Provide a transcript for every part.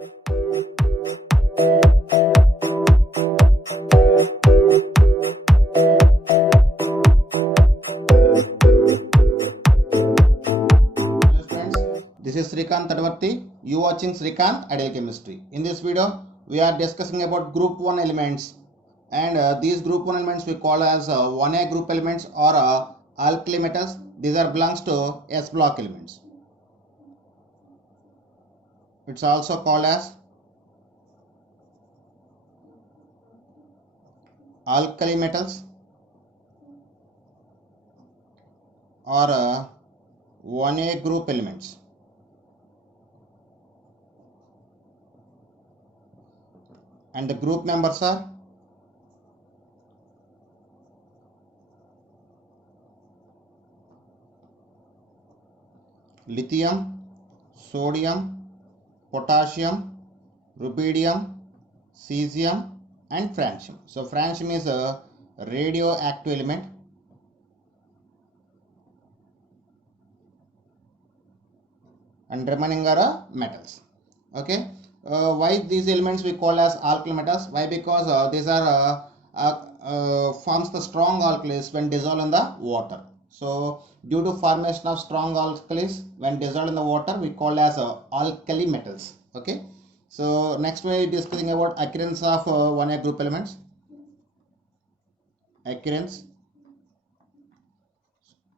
This is Srikanth Tadvarti. You watching Srikanth Ideal Chemistry. In this video, we are discussing about group 1 elements, and these group 1 elements we call as 1A group elements or alkali metals. These are belongs to S block elements. It's also called as alkali metals or 1A group elements. And the group members are lithium, sodium, potassium, rubidium, cesium and francium. So francium is a radioactive element, and remaining are metals. Okay. Why these elements we call as alkali metals? Why? Because these are forms the strong alkalis when dissolved in the water. So due to formation of strong alkalis when dissolved in the water, we call as alkali metals. Okay. So next we are discussing about occurrence of 1A group elements. Occurrence.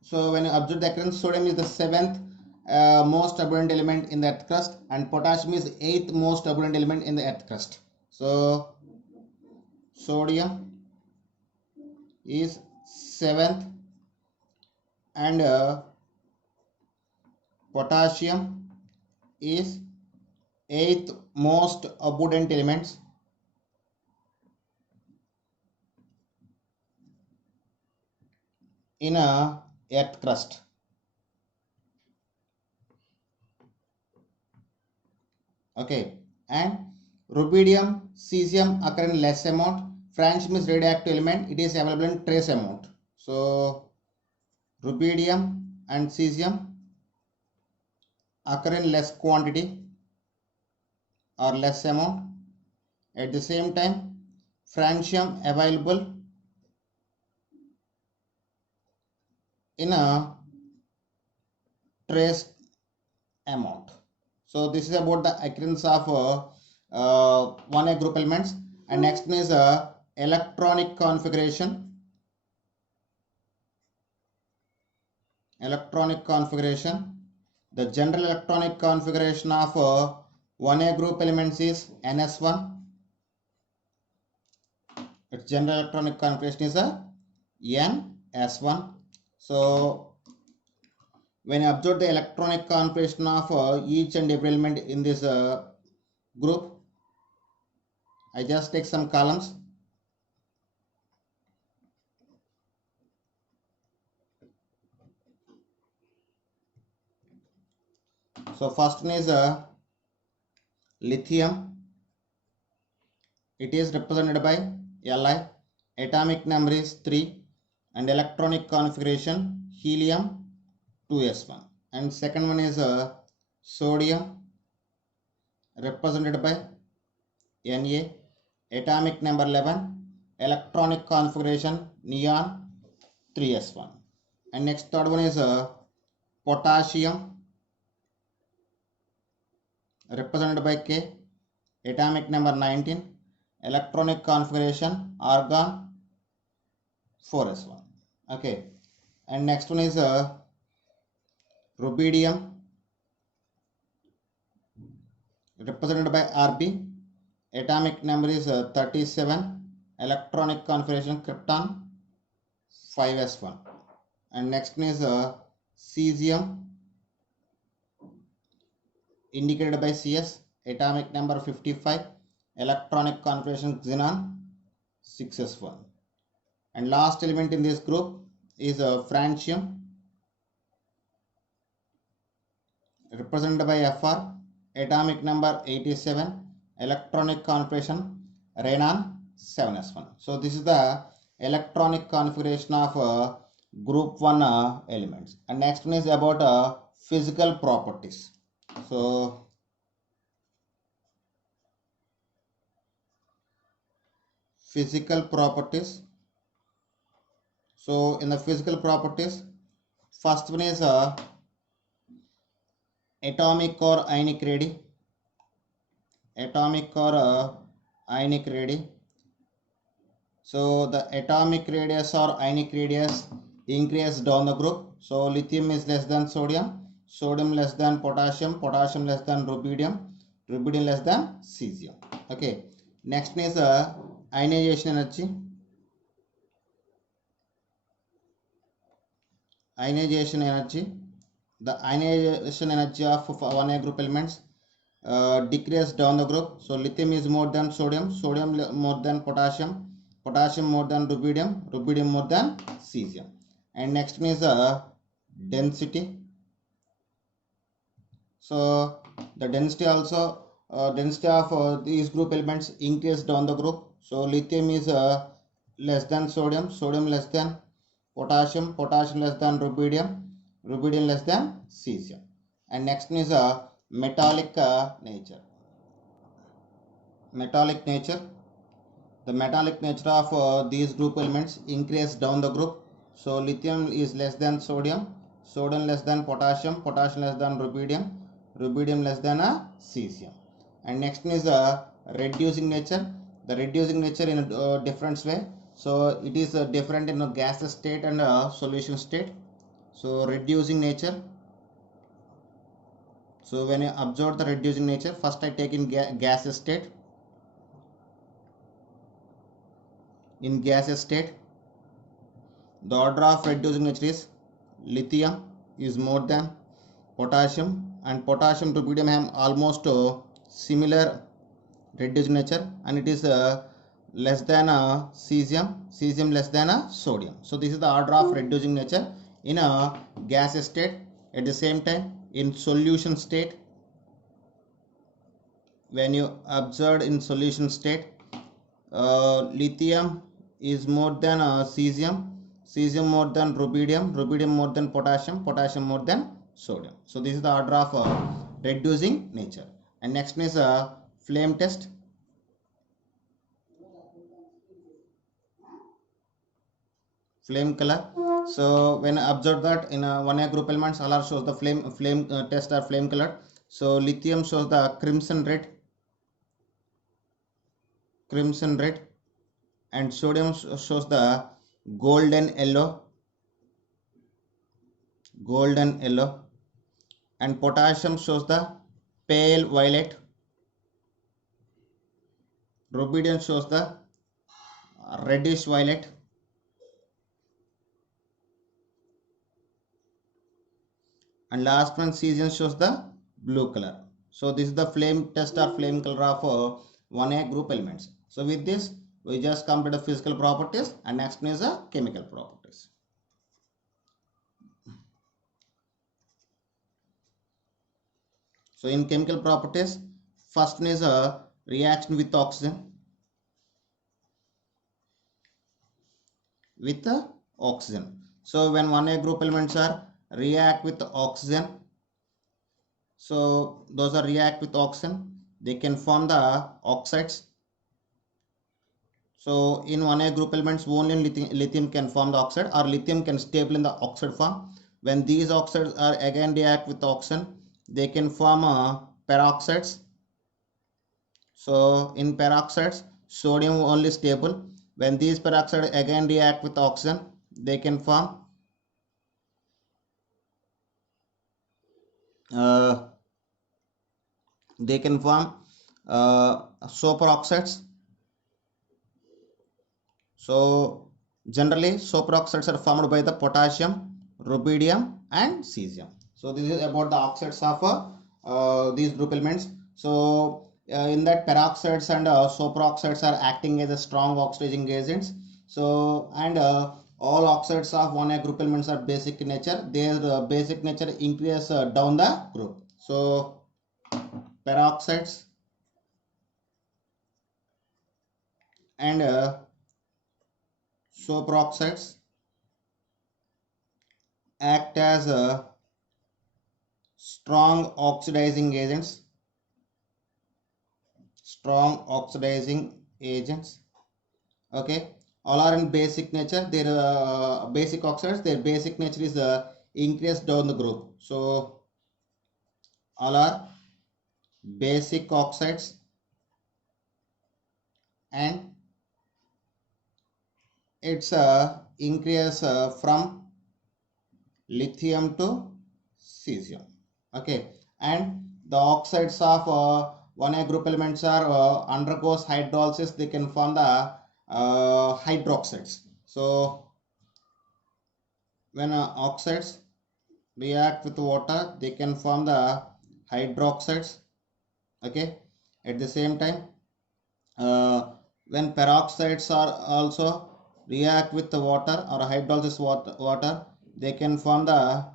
So when you observe the occurrence, sodium is the 7th most abundant element in the earth crust, and potassium is 8th most abundant element in the earth crust. So sodium is 7th and potassium is 8th most abundant elements in a earth crust. Okay, and rubidium, cesium occur in less amount. Francium is radioactive element. It is available in trace amount. So rubidium and cesium occur in less quantity or less amount. At the same time, francium available in a trace amount. So this is about the occurrence of 1A group elements. And next one is electronic configuration. Electronic configuration. The general electronic configuration of 1A group elements is NS1. Its general electronic configuration is NS1. So when you observe the electronic configuration of each and every element in this group, I just take some columns. So first one is lithium. It is represented by Li. Atomic number is 3 and electronic configuration helium 2s1. And second one is sodium, represented by Na. Atomic number 11, electronic configuration neon 3s1. And next third one is potassium, represented by K. Atomic number 19, electronic configuration argon 4s1. Okay. And next one is rubidium, represented by Rb. Atomic number is 37, electronic configuration krypton 5s1. And next one is cesium, indicated by Cs. Atomic number 55, electronic configuration xenon 6s1. And last element in this group is francium, represented by Fr. Atomic number 87, electronic configuration Renan 7s1. So this is the electronic configuration of group 1 elements. And next one is about physical properties. So physical properties. So in the physical properties, first one is atomic or ionic radii. Atomic or ionic radii. So the atomic radius or ionic radius increase down the group. So lithium is less than sodium, sodium less than potassium, potassium less than rubidium, rubidium less than cesium. Okay. Next is ionization energy. Ionization energy. The ionization energy of 1A group elements decrease down the group. So lithium is more than sodium, sodium more than potassium, potassium more than rubidium, rubidium more than cesium. And next is density. So the density also density of these group elements increase down the group. So lithium is less than sodium, sodium less than potassium, potassium less than rubidium, rubidium less than cesium. And next is metallic nature. Metallic nature. The metallic nature of these group elements increase down the group. So lithium is less than sodium, sodium less than potassium, potassium less than rubidium, rubidium less than cesium. And next is reducing nature. The reducing nature in a different way. So it is different in a gas state and solution state. So reducing nature. So when you observe the reducing nature, first I take in gas state. In gas state, the order of reducing nature is lithium is more than potassium, and potassium to rubidium have almost similar reducing nature, and it is less than cesium, cesium less than sodium. So this is the order of reducing nature in a gas state. At the same time, in solution state, when you observed in solution state, lithium is more than cesium, cesium more than rubidium, rubidium more than potassium, potassium more than sodium. So this is the order of reducing nature. And next is flame test. Flame color. So when I observe that in 1A group elements, all shows the flame test or flame color. So lithium shows the crimson red, and sodium shows the golden yellow, and potassium shows the pale violet, rubidium shows the reddish violet, and last one cesium shows the blue color. So this is the flame test or flame color of 1A group elements. So with this we just completed the physical properties, and next is the chemical properties. So in chemical properties, first one is a reaction with oxygen. So when 1A group elements are react with oxygen, so those are react with oxygen, they can form the oxides. So in 1A group elements, only lithium can form the oxide, or lithium can stable in the oxide form. When these oxides are again react with oxygen, they can form peroxides. So in peroxides, sodium only stable. When these peroxides again react with oxygen, they can form superoxides. So generally superoxides are formed by the potassium, rubidium and cesium. So this is about the oxides of these group elements. So in that peroxides and superoxides are acting as a strong oxidizing agents. So and all oxides of 1A group elements are basic in nature. Their basic nature increase down the group. So peroxides and superoxides act as strong oxidizing agents, Okay, all are in basic nature. Their basic oxides, their basic nature is increased down the group. So all are basic oxides and it's increase from lithium to cesium. Okay, and the oxides of 1A group elements are undergoes hydrolysis. They can form the hydroxides. So when oxides react with water, they can form the hydroxides. Okay, at the same time, when peroxides are also react with the water or hydrolysis water, they can form the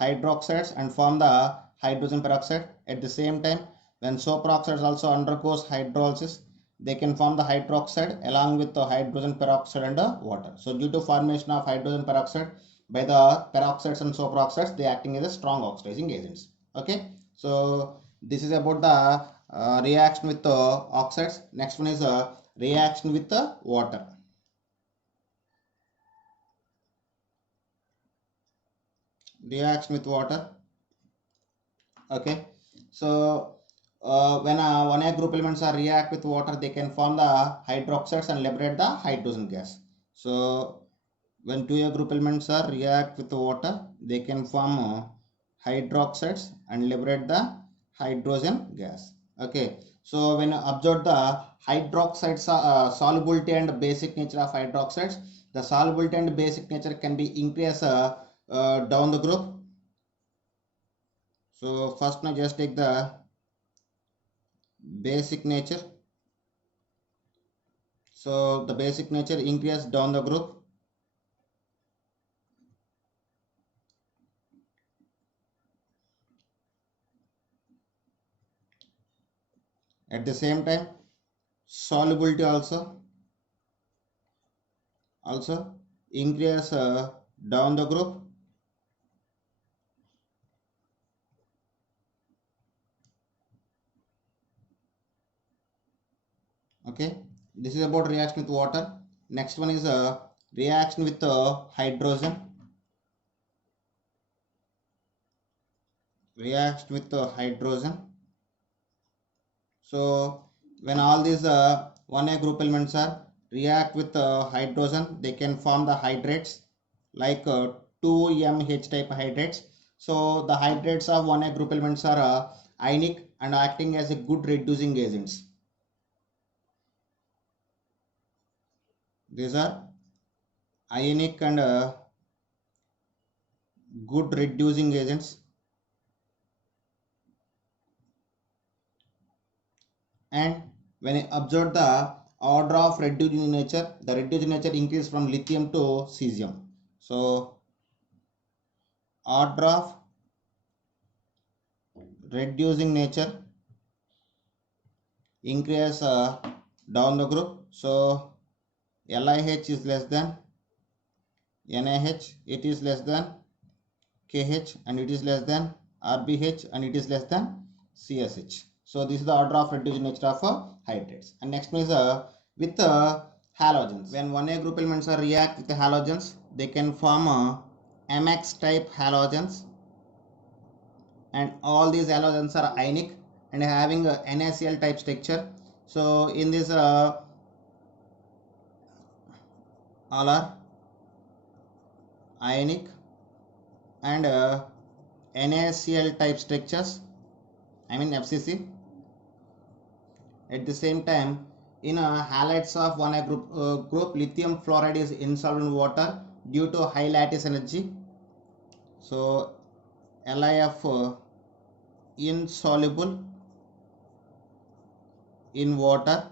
hydroxides and form the hydrogen peroxide. At the same time, when superoxides also undergoes hydrolysis, they can form the hydroxide along with the hydrogen peroxide and the water. So due to formation of hydrogen peroxide by the peroxides and superoxides, they acting as a strong oxidizing agents. Okay, so this is about the reaction with the oxides. Next one is reaction with the water. Reaction with water. Okay, so when 1A group elements are react with water, they can form the hydroxides and liberate the hydrogen gas. So when 2A group elements are react with water, they can form hydroxides and liberate the hydrogen gas. Okay, so when you observe the hydroxides solubility and basic nature of hydroxides, the solubility and basic nature can be increased down the group. So first now just take the basic nature. So the basic nature increase down the group. At the same time, solubility also increase down the group. Okay, this is about reaction with water. Next one is reaction with hydrogen. Reaction with hydrogen. So when all these 1A group elements are react with hydrogen, they can form the hydrates like 2MH type hydrates. So the hydrates of 1A group elements are ionic and acting as a good reducing agents. These are ionic and good reducing agents. And when I observe the order of reducing nature, the reducing nature increase from lithium to cesium. So order of reducing nature increase down the group. So LiH is less than NaH, it is less than KH, and it is less than RBH, and it is less than CSH. So this is the order of reducing nature of hydrates. And next one is with halogens. When 1A group elements are react with the halogens, they can form MX type halogens, and all these halogens are ionic and having a NaCl type structure. So in this all are ionic and NaCl type structures, I mean FCC. At the same time, in halides of 1A group, lithium fluoride is insoluble in water due to high lattice energy. So LiF insoluble in water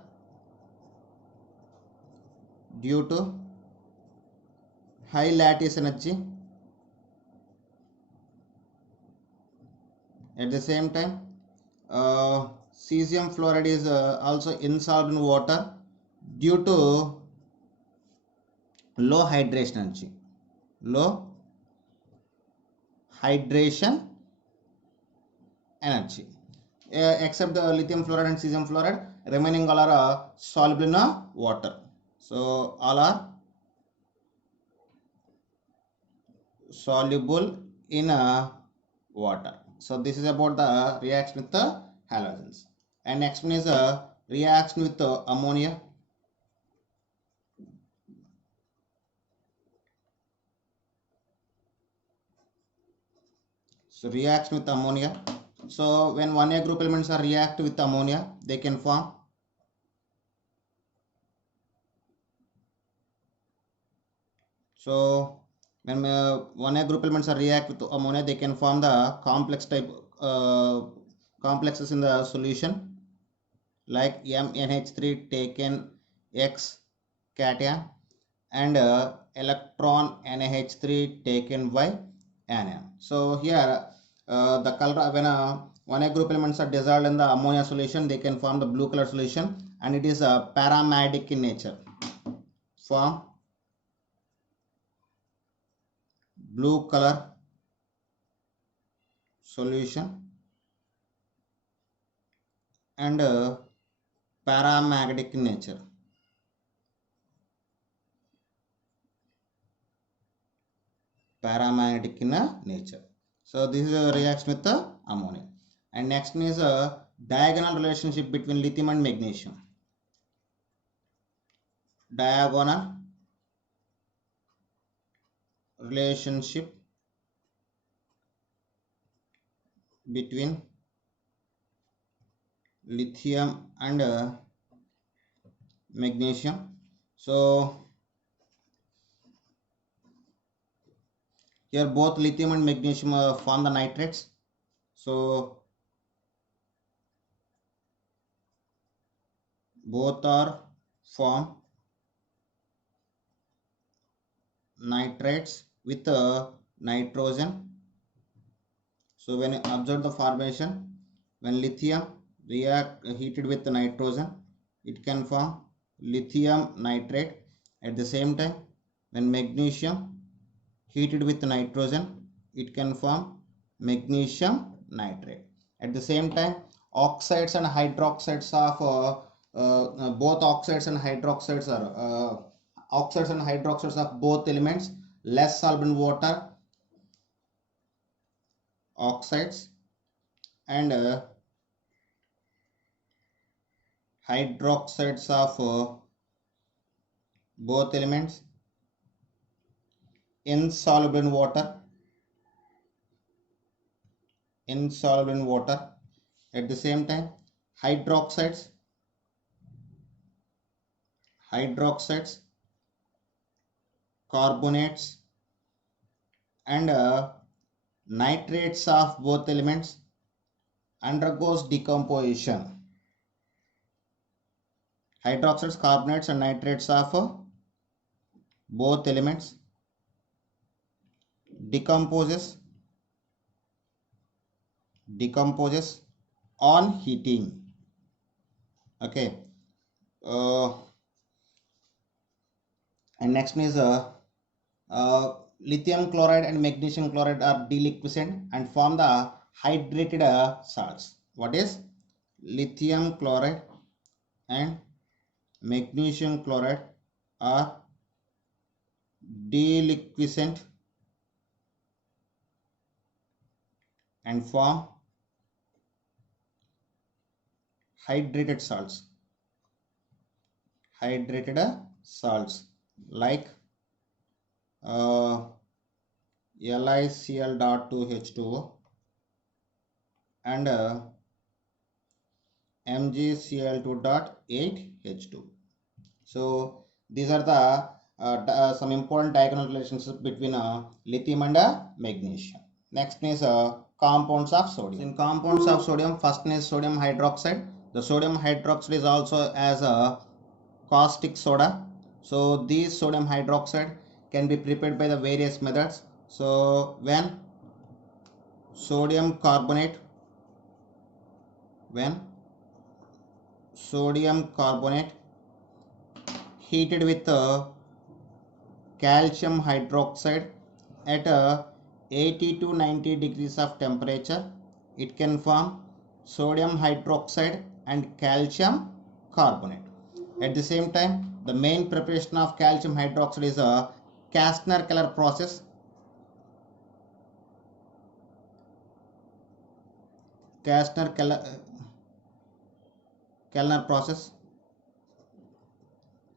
due to high lattice energy. At the same time, cesium fluoride is also insoluble in water due to low hydration energy. Low hydration energy. Except the lithium fluoride and cesium fluoride, remaining all are soluble in water. So all are soluble in water. So this is about the reaction with the halogens. And next one is a reaction with ammonia. So reaction with ammonia. So when 1A group elements are react with ammonia, they can form when 1A group elements are react with ammonia, they can form the complex type complexes in the solution, like MnH3 taken X cation and electron NaH3 taken by anion. So here the color, when 1A group elements are dissolved in the ammonia solution, they can form the blue color solution, and it is paramagnetic in nature. Form blue color solution and paramagnetic in nature. Paramagnetic in nature. So this is a reaction with the ammonia. And next is a diagonal relationship between lithium and magnesium. Diagonal relationship between lithium and magnesium. So here both lithium and magnesium form the nitrates. So both are form nitrates with nitrogen. So when you observe the formation, when lithium react heated with the nitrogen, it can form lithium nitrate. At the same time, when magnesium heated with nitrogen, it can form magnesium nitrate. At the same time, oxides and hydroxides of both oxides and hydroxides of both elements less soluble in water, oxides, and hydroxides of both elements insoluble in water, at the same time hydroxides, carbonates, and nitrates of both elements undergoes decomposition. Hydroxides, carbonates, and nitrates of both elements decomposes on heating. Okay. And next is lithium chloride and magnesium chloride are deliquescent and form the hydrated salts. What is lithium chloride and magnesium chloride are deliquescent and form hydrated salts. Like LiCl.2H2O and MgCl2.8H2. So these are the some important diagonal relationships between lithium and magnesium. Next is compounds of sodium. In compounds of sodium, first is sodium hydroxide. The sodium hydroxide is also as a caustic soda. So these sodium hydroxide can be prepared by the various methods. So when sodium carbonate heated with calcium hydroxide at 80 to 90 degrees of temperature, it can form sodium hydroxide and calcium carbonate. At the same time, the main preparation of calcium hydroxide is a Kastner-Keller process. Kastner-Keller process.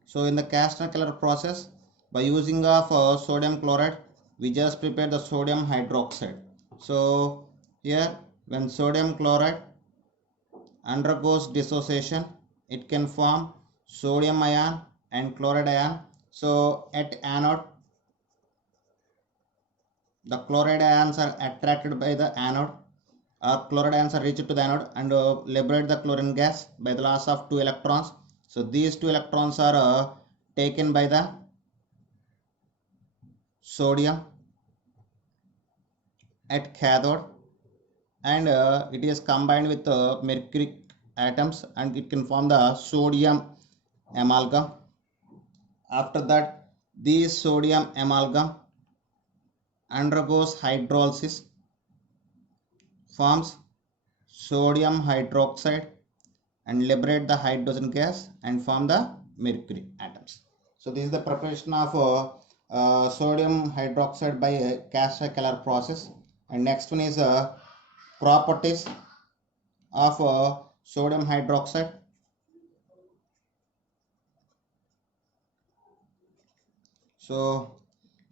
So in the Kastner-Keller process, by using of sodium chloride, we just prepare the sodium hydroxide. So here, when sodium chloride undergoes dissociation, it can form sodium ion and chloride ion. So at anode, the chloride ions are attracted by the anode, or chloride ions are reached to the anode and liberate the chlorine gas by the loss of 2 electrons. So these 2 electrons are taken by the sodium at cathode, and it is combined with mercury atoms, and it can form the sodium amalgam. After that, this sodium amalgam undergoes hydrolysis, forms sodium hydroxide, and liberate the hydrogen gas and form the mercury atoms. So this is the preparation of sodium hydroxide by a Kastner-Keller process. And next one is properties of sodium hydroxide. So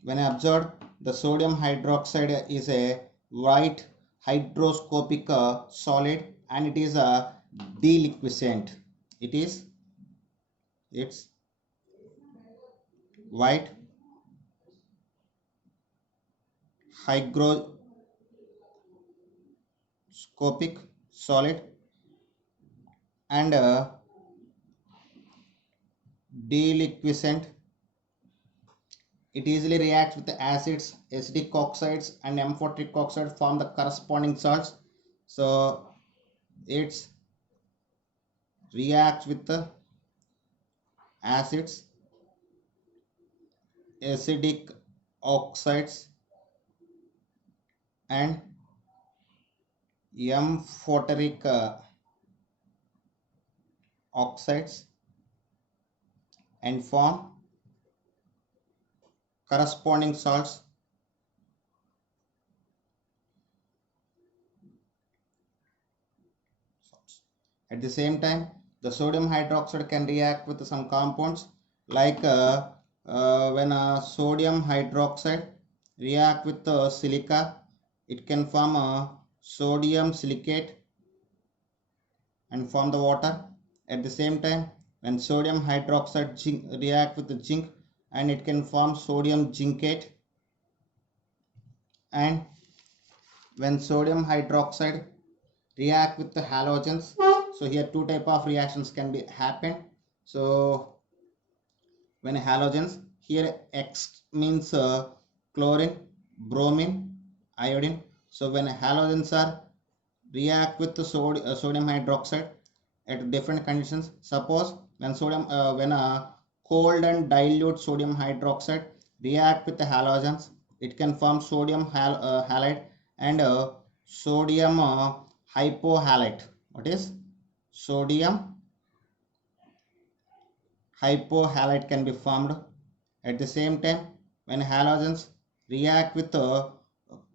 when observed, the sodium hydroxide is a white hygroscopic solid, and it is a deliquescent. It's white hygroscopic solid and deliquescent. It easily reacts with the acids, acidic oxides, and amphoteric oxide form the corresponding salts. So it reacts with the acids, acidic oxides, and amphoteric oxides, and form corresponding salts. At the same time, the sodium hydroxide can react with some compounds, like when sodium hydroxide react with silica, it can form a sodium silicate and form the water. At the same time, when sodium hydroxide react with the zinc, and it can form sodium zincate. And when sodium hydroxide react with the halogens, so here two type of reactions can be happen. So when halogens, here X means chlorine, bromine, iodine. So when halogens are react with the sodium hydroxide at different conditions, suppose when cold and dilute sodium hydroxide react with the halogens, it can form sodium halide and sodium hypohalite. What is sodium hypohalite can be formed. At the same time, when halogens react with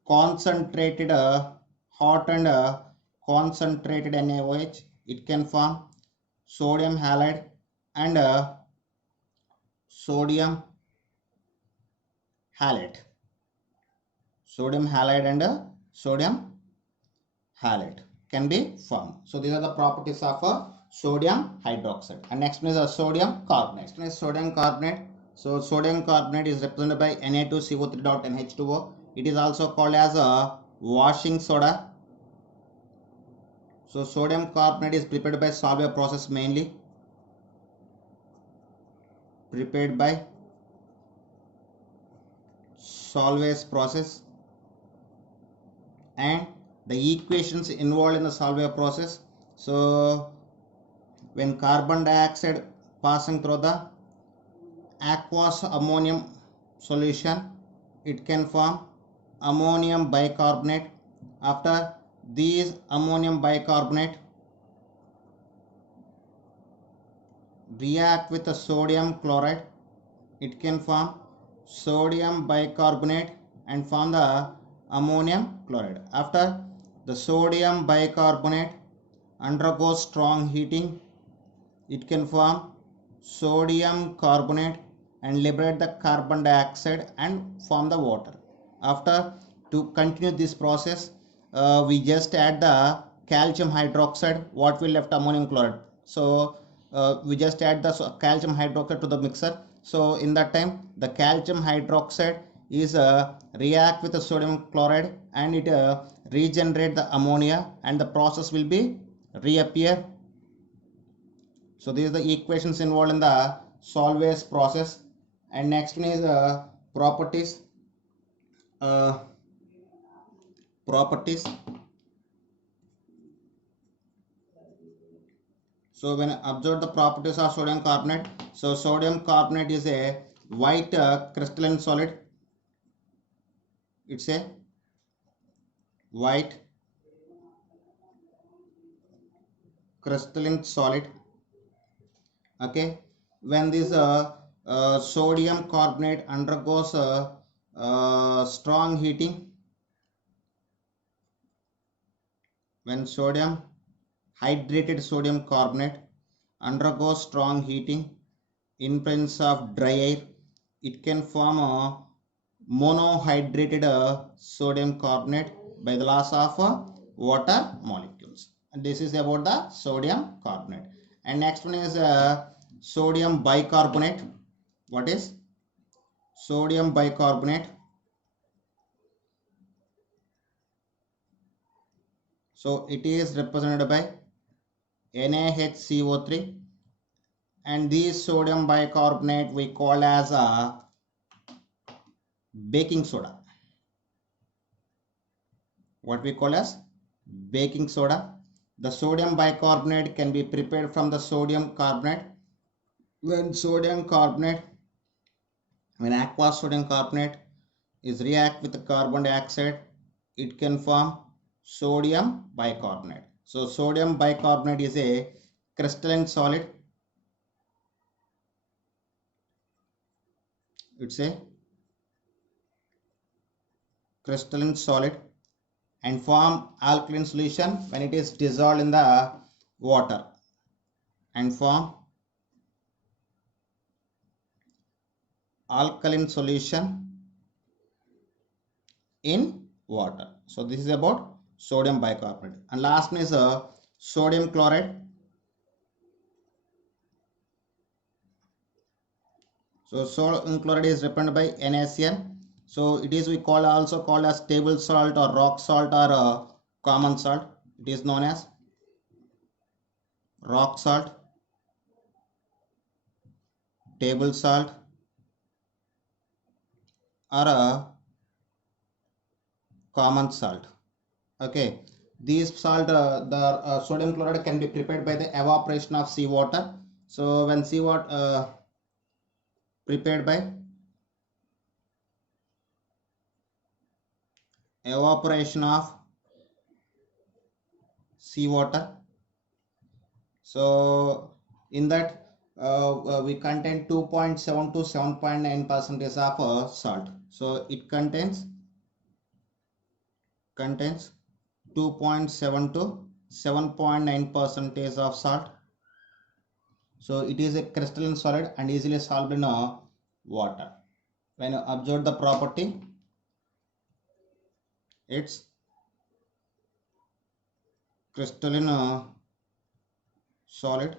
concentrated hot and concentrated NaOH, it can form sodium halide and sodium halide. Sodium halide and sodium halide can be formed. So these are the properties of sodium hydroxide. And next one is sodium carbonate. Next one is sodium carbonate. So sodium carbonate is represented by Na2CO3.NH2O. It is also called as a washing soda. So sodium carbonate is prepared by Solvay process, mainly prepared by Solvay's process, and the equations involved in the Solvay process. So when carbon dioxide passing through the aqueous ammonium solution, it can form ammonium bicarbonate. After these ammonium bicarbonate, react with the sodium chloride, it can form sodium bicarbonate and form the ammonium chloride. After the sodium bicarbonate undergoes strong heating, it can form sodium carbonate and liberate the carbon dioxide and form the water. After, to continue this process, we just add the calcium hydroxide, what will left ammonium chloride. So we just add the calcium hydroxide to the mixer. So in that time the calcium hydroxide is react with the sodium chloride and it regenerate the ammonia and the process will be reappear. So these are the equations involved in the Solvay's process. And next one is properties. Properties. So when I observe the properties of sodium carbonate, so sodium carbonate is a white crystalline solid. It's a white crystalline solid. Okay, when this sodium carbonate undergoes strong heating, when hydrated sodium carbonate undergoes strong heating in presence of dry air, it can form a monohydrated sodium carbonate by the loss of water molecules. And this is about the sodium carbonate. And next one is sodium bicarbonate. What is sodium bicarbonate? So it is represented by NaHCO3, and this sodium bicarbonate we call as a baking soda. What we call as baking soda. The sodium bicarbonate can be prepared from the sodium carbonate. When aqueous sodium carbonate is react with the carbon dioxide, it can form sodium bicarbonate. So sodium bicarbonate is a crystalline solid. It's a crystalline solid and form alkaline solution when it is dissolved in the water and form alkaline solution in water. So this is about sodium bicarbonate. And last one is sodium chloride. So sodium chloride is represented by NaCl. So it is also called as table salt or rock salt or common salt. It is known as rock salt, table salt, or a common salt. Okay, these salt, the sodium chloride can be prepared by the evaporation of seawater. So when seawater prepared by evaporation of seawater, so in that we contain 2.7 to 7.9 percentage of salt. So it contains 2.7 to 7.9 percentage of salt. So it is a crystalline solid and easily soluble in water. When you observe the property, it's crystalline solid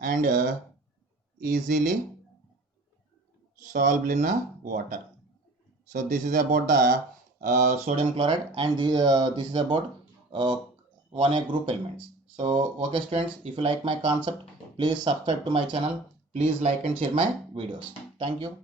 and easily soluble in water. So this is about the sodium chloride, and this is about 1A group elements. So okay students, if you like my concept, please subscribe to my channel. Please like and share my videos. Thank you.